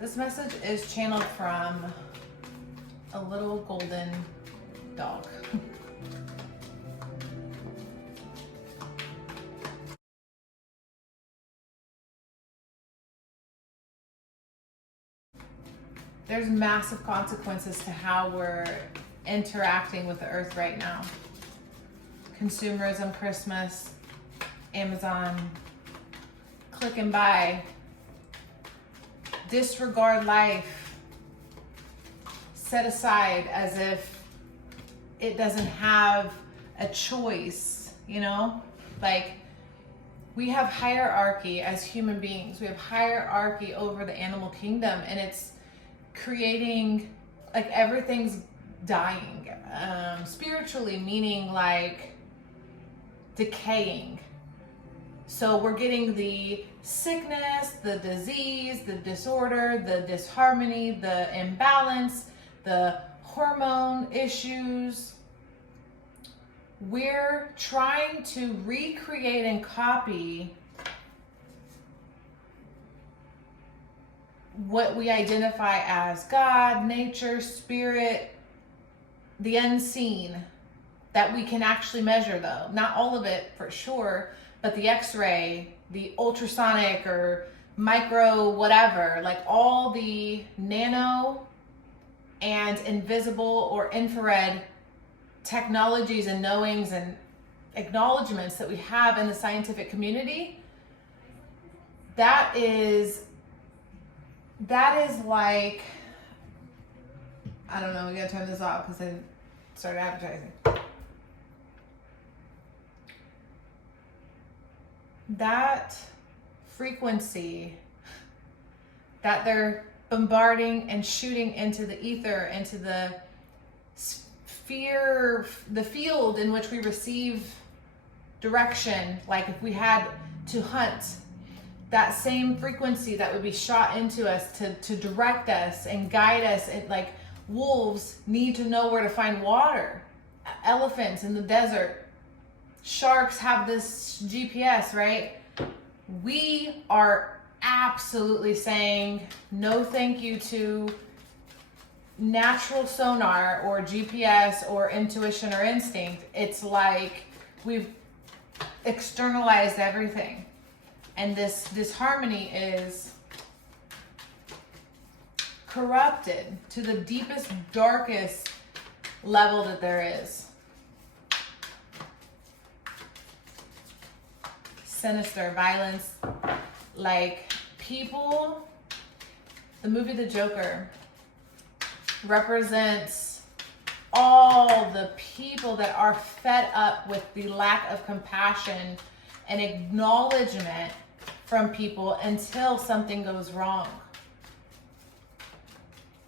This message is channeled from a little golden dog. There's massive consequences to how we're interacting with the earth right now. Consumerism, Christmas, Amazon, click and buy, disregard life, set aside as if it doesn't have a choice, you know? Like, we have hierarchy as human beings. We have hierarchy over the animal kingdom, and it's creating, like, everything's dying. Spiritually, meaning like decaying. So we're getting the sickness, the disease, the disorder, the disharmony, the imbalance, the hormone issues. We're trying to recreate and copy what we identify as God, nature, spirit, the unseen, that we can actually measure though. Not all of it for sure, but the X-ray, the ultrasonic or micro whatever, like all the nano and invisible or infrared technologies and knowings and acknowledgements that we have in the scientific community, that is like, I don't know, we gotta turn this off because I started advertising. That frequency that they're bombarding and shooting into the ether, into the sphere, the field in which we receive direction, like if we had to hunt, that same frequency that would be shot into us to direct us and guide us. And like, wolves need to know where to find water. Elephants in the desert. Sharks have this GPS, right? We are absolutely saying no thank you to natural sonar or GPS or intuition or instinct. It's like we've externalized everything. And this disharmony is corrupted to the deepest, darkest level that there is. Sinister violence, like people, the movie The Joker represents all the people that are fed up with the lack of compassion and acknowledgement from people until something goes wrong.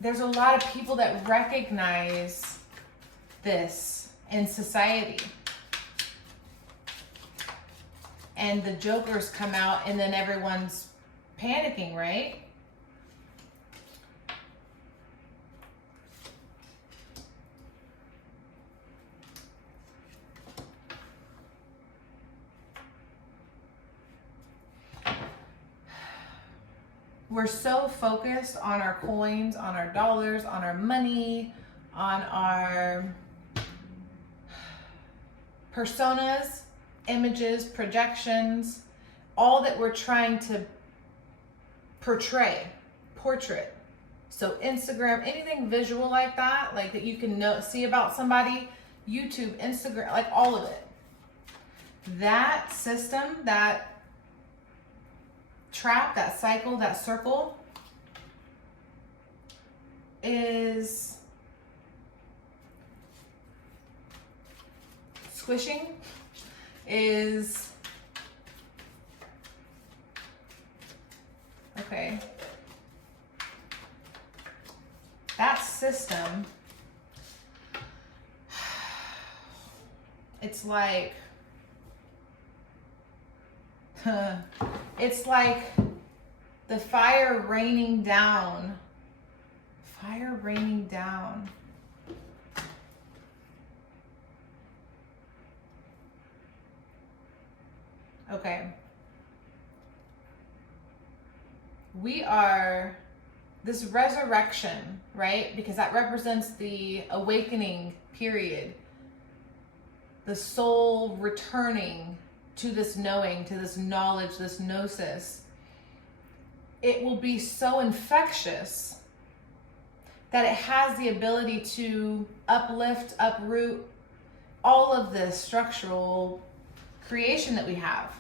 There's a lot of people that recognize this in society. And the jokers come out and then everyone's panicking, right? We're so focused on our coins, on our dollars, on our money, on our personas, images, projections, all that we're trying to portrait. So Instagram, anything visual like that you can see about somebody, YouTube, Instagram, like all of it. That system, that trap, that cycle, that circle is squishing, is okay. That system, it's like it's like the fire raining down. Fire raining down. Okay. We are this resurrection, right? Because that represents the awakening period, the soul returning to this knowing, to this knowledge, this gnosis. It will be so infectious that it has the ability to uplift, uproot all of the structural creation that we have.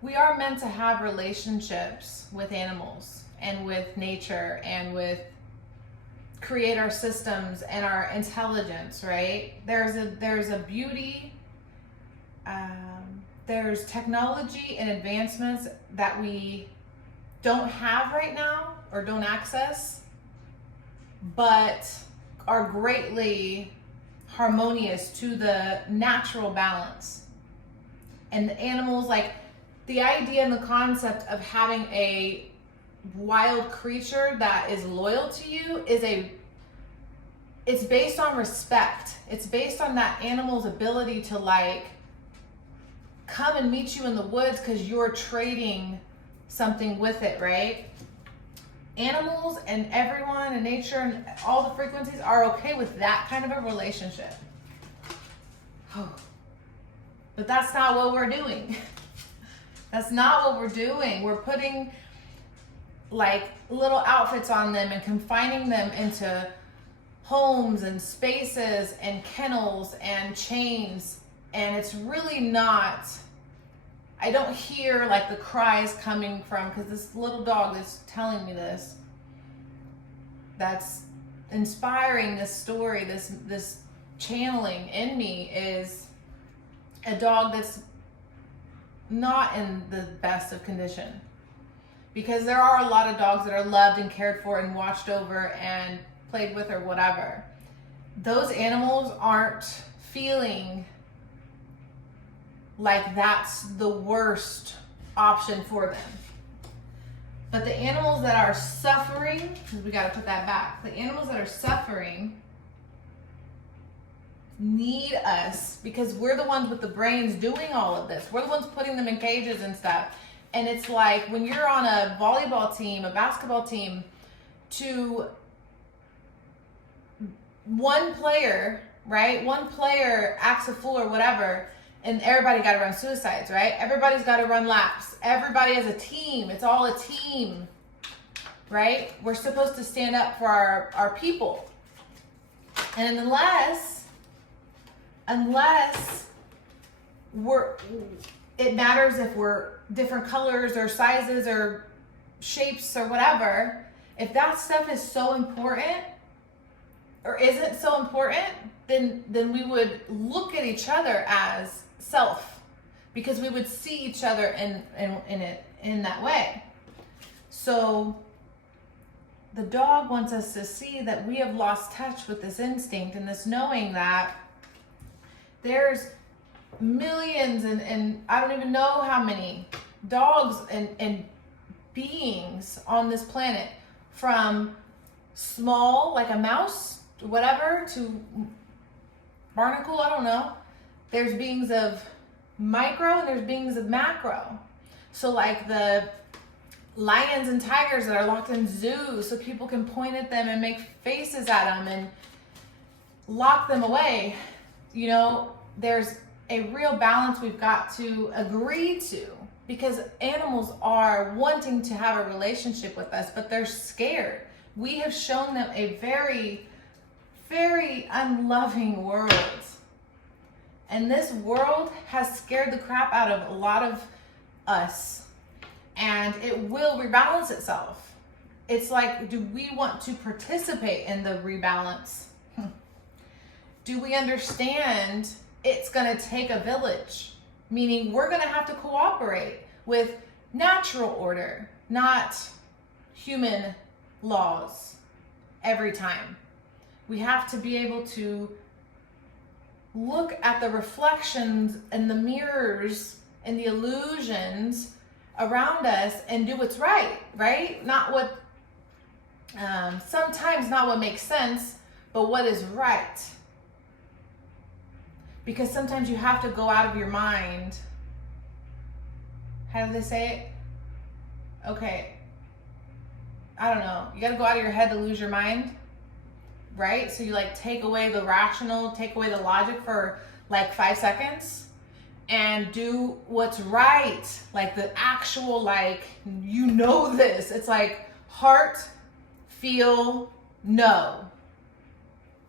We are meant to have relationships with animals and with nature and with create our systems and our intelligence, right? There's a beauty, there's technology and advancements that we don't have right now or don't access, but are greatly harmonious to the natural balance. And the animals, like the idea and the concept of having a wild creature that is loyal to you it's based on respect. It's based on that animal's ability to like come and meet you in the woods because you're trading something with it, right? Animals and everyone and nature and all the frequencies are okay with that kind of a relationship. But that's not what we're doing. That's not what we're doing. We're putting like little outfits on them and confining them into homes and spaces and kennels and chains. And it's really not, I don't hear like the cries coming from, because this little dog is telling me this, that's inspiring this story, this channeling in me is a dog that's not in the best of condition. Because there are a lot of dogs that are loved and cared for and watched over and played with or whatever. Those animals aren't feeling like that's the worst option for them. But the animals that are suffering, because we got to put that back, the animals that are suffering need us because we're the ones with the brains doing all of this. We're the ones putting them in cages and stuff. And it's like when you're on a volleyball team, a basketball team, to one player, right? One player acts a fool or whatever, and everybody got to run suicides, right? Everybody's got to run laps. Everybody as a team. It's all a team, right? We're supposed to stand up for our people. And unless it matters if we're different colors or sizes or shapes or whatever, if that stuff is so important or isn't so important, then we would look at each other as self, because we would see each other in that way. So the dog wants us to see that we have lost touch with this instinct and this knowing that there's millions and I don't even know how many dogs and beings on this planet, from small like a mouse to whatever to barnacle, I don't know. There's beings of micro and there's beings of macro. So like the lions and tigers that are locked in zoos so people can point at them and make faces at them and lock them away. You know, there's a real balance we've got to agree to, because animals are wanting to have a relationship with us, but they're scared. We have shown them a very, very unloving world. And this world has scared the crap out of a lot of us, and it will rebalance itself. It's like, do we want to participate in the rebalance? Do we understand it's going to take a village? Meaning we're going to have to cooperate with natural order, not human laws every time. We have to be able to look at the reflections and the mirrors and the illusions around us and do what's right, right? Not what, sometimes not what makes sense, but what is right. Because sometimes you have to go out of your mind. How do they say it? Okay. I don't know. You got to go out of your head to lose your mind, right? So you like take away the rational, take away the logic for like 5 seconds and do what's right. Like the actual, like, you know this. It's like heart, feel, know.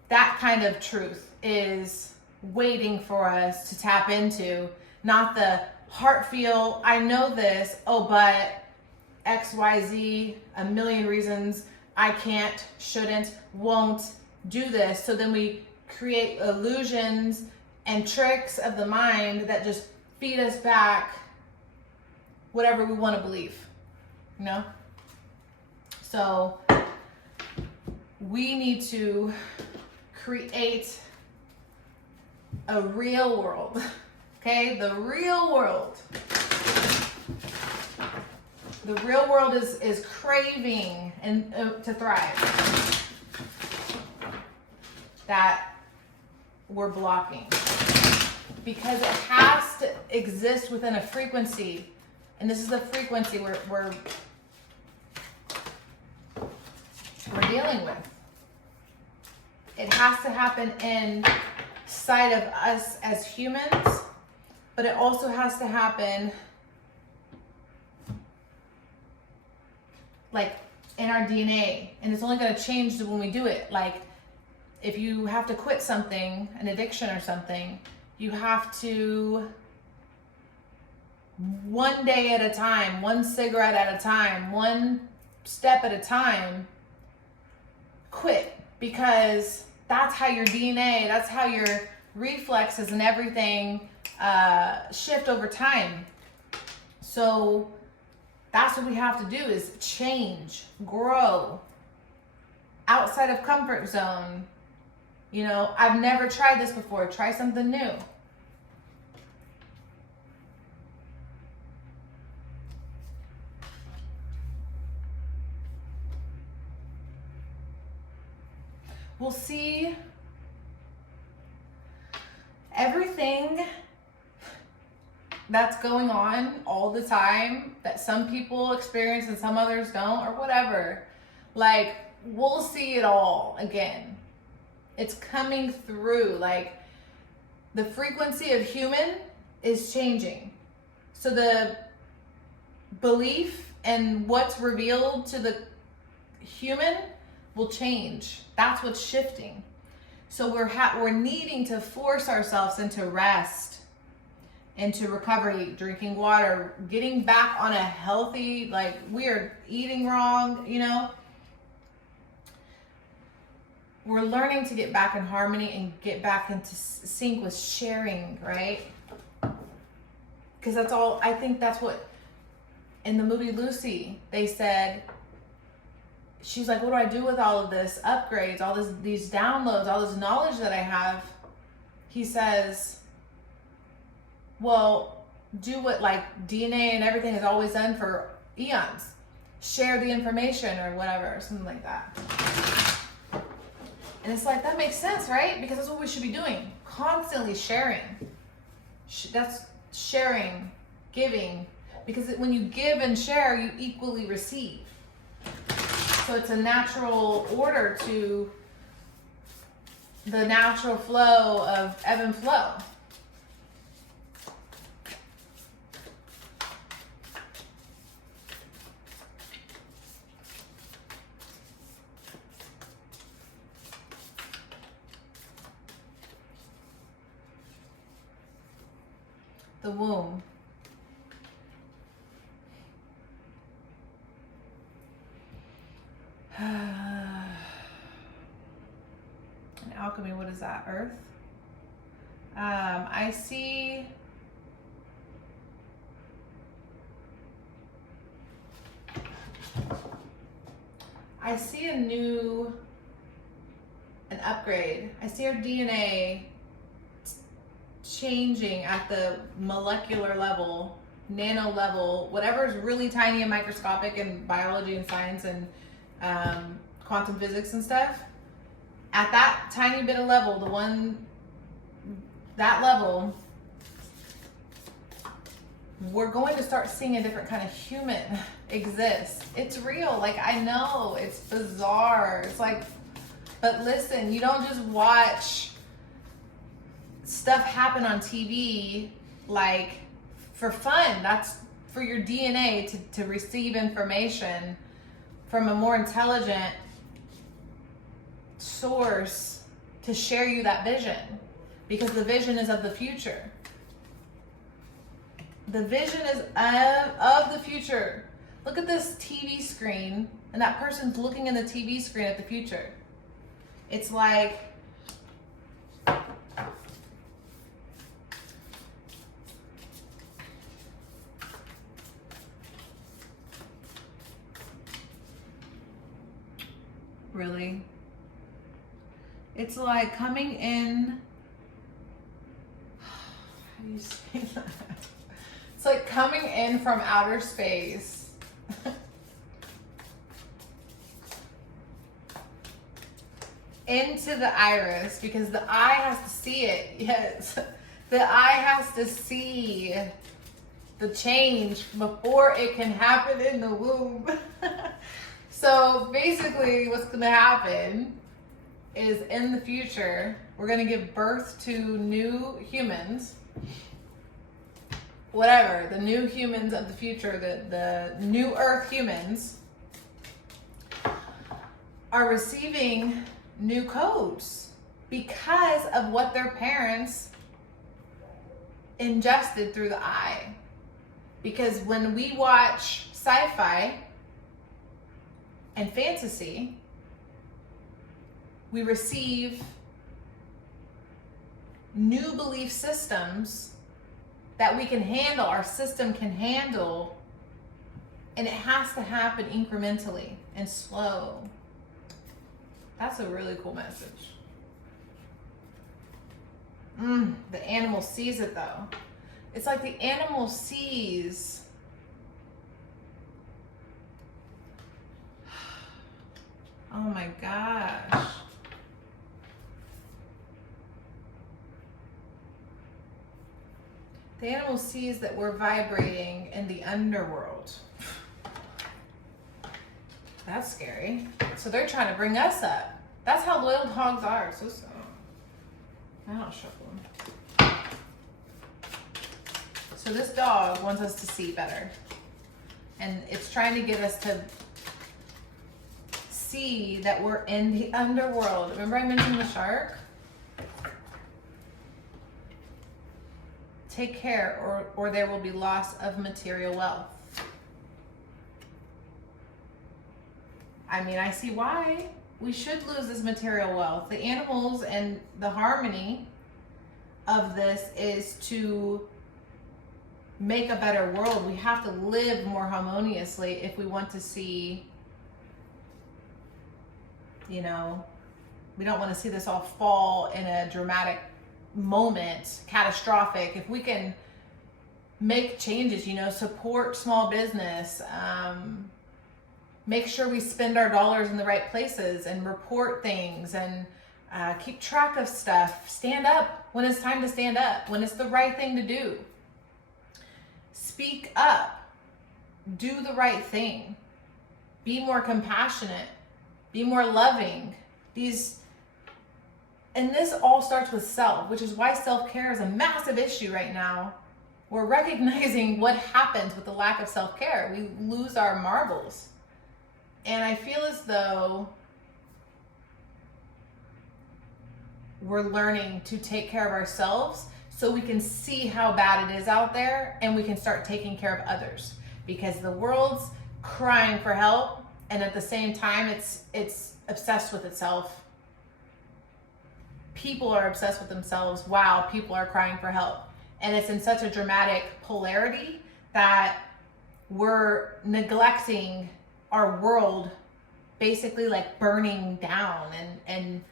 That kind of truth is waiting for us to tap into, not the heart, feel, I know this, oh, but XYZ, a million reasons I can't, shouldn't, won't do this. So then we create illusions and tricks of the mind that just feed us back whatever we want to believe, you know? So we need to create a real world, okay? The real world. The real world is craving and to thrive. That we're blocking. Because it has to exist within a frequency. And this is the frequency we're dealing with. It has to happen inside of us as humans, but it also has to happen like in our DNA, and it's only going to change when we do it. Like if you have to quit something, an addiction or something, you have to, one day at a time, one cigarette at a time, one step at a time, quit. Because that's how your DNA, that's how your reflexes and everything shift over time. So that's what we have to do, is change, grow, outside of comfort zone. You know, I've never tried this before. Try something new. We'll see everything that's going on all the time that some people experience and some others don't, or whatever. Like, we'll see it all again. It's coming through. Like, the frequency of human is changing. So the belief and what's revealed to the human will change. That's what's shifting. So we're needing to force ourselves into rest, into recovery, drinking water, getting back on a healthy, like, we're eating wrong, you know. We're learning to get back in harmony and get back into sync with sharing, right? Because that's all, I think that's what, in the movie Lucy, they said, she's like, what do I do with all of this upgrades, all these downloads, all this knowledge that I have? He says, well, do what like DNA and everything has always done for eons. Share the information or whatever, something like that. And it's like, that makes sense, right? Because that's what we should be doing. Constantly sharing. That's sharing, giving. Because when you give and share, you equally receive. So it's a natural order to the natural flow of ebb and flow. The womb. And alchemy, what is that? Earth? I see an upgrade. I see our DNA changing at the molecular level, nano level, whatever is really tiny and microscopic in biology and science and quantum physics and stuff. At that tiny bit of level, that level, we're going to start seeing a different kind of human exist. It's real. Like, I know it's bizarre. It's like, but listen, you don't just watch stuff happen on TV like for fun. That's for your DNA to receive information from a more intelligent source to share you that vision, because the vision is of the future. The vision is of the future. Look at this TV screen, and that person's looking in the TV screen at the future. It's like, really? It's like coming in, how do you say that? It's like coming in from outer space. Into the iris, because the eye has to see it. Yes, the eye has to see the change before it can happen in the womb. So basically what's going to happen is, in the future, we're going to give birth to new humans. Whatever, the new humans of the future, the new earth humans are receiving new codes because of what their parents ingested through the eye. Because when we watch sci-fi and fantasy, we receive new belief systems that we can handle, our system can handle, and it has to happen incrementally and slow. That's a really cool message. The animal sees it though. It's like the animal sees oh my gosh. The animal sees that we're vibrating in the underworld. That's scary. So they're trying to bring us up. That's how loyal dogs are. So I don't shuffle them. So this dog wants us to see better. And it's trying to get us to see that we're in the underworld. Remember I mentioned the shark? Take care or there will be loss of material wealth. I mean, I see why we should lose this material wealth. The animals and the harmony of this is to make a better world. We have to live more harmoniously if we want to see, you know, we don't want to see this all fall in a dramatic moment, catastrophic. If we can make changes, you know, support small business, make sure we spend our dollars in the right places and report things and keep track of stuff. Stand up when it's time to stand up, when it's the right thing to do. Speak up. Do the right thing. Be more compassionate. Be more loving. And this all starts with self, which is why self-care is a massive issue right now. We're recognizing what happens with the lack of self-care. We lose our marbles. And I feel as though we're learning to take care of ourselves so we can see how bad it is out there and we can start taking care of others. Because the world's crying for help, and at the same time it's obsessed with itself. People are obsessed with themselves. Wow, people are crying for help. And it's in such a dramatic polarity that we're neglecting our world, basically like burning down and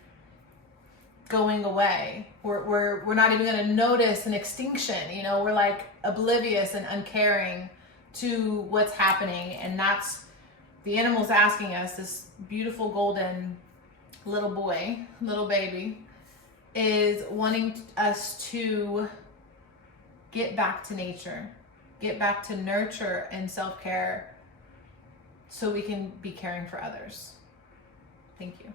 going away. We're not even going to notice an extinction. You know, we're like oblivious and uncaring to what's happening. And that's the animals asking us, this beautiful golden little boy, little baby, is wanting us to get back to nature, get back to nurture and self-care so we can be caring for others. Thank you.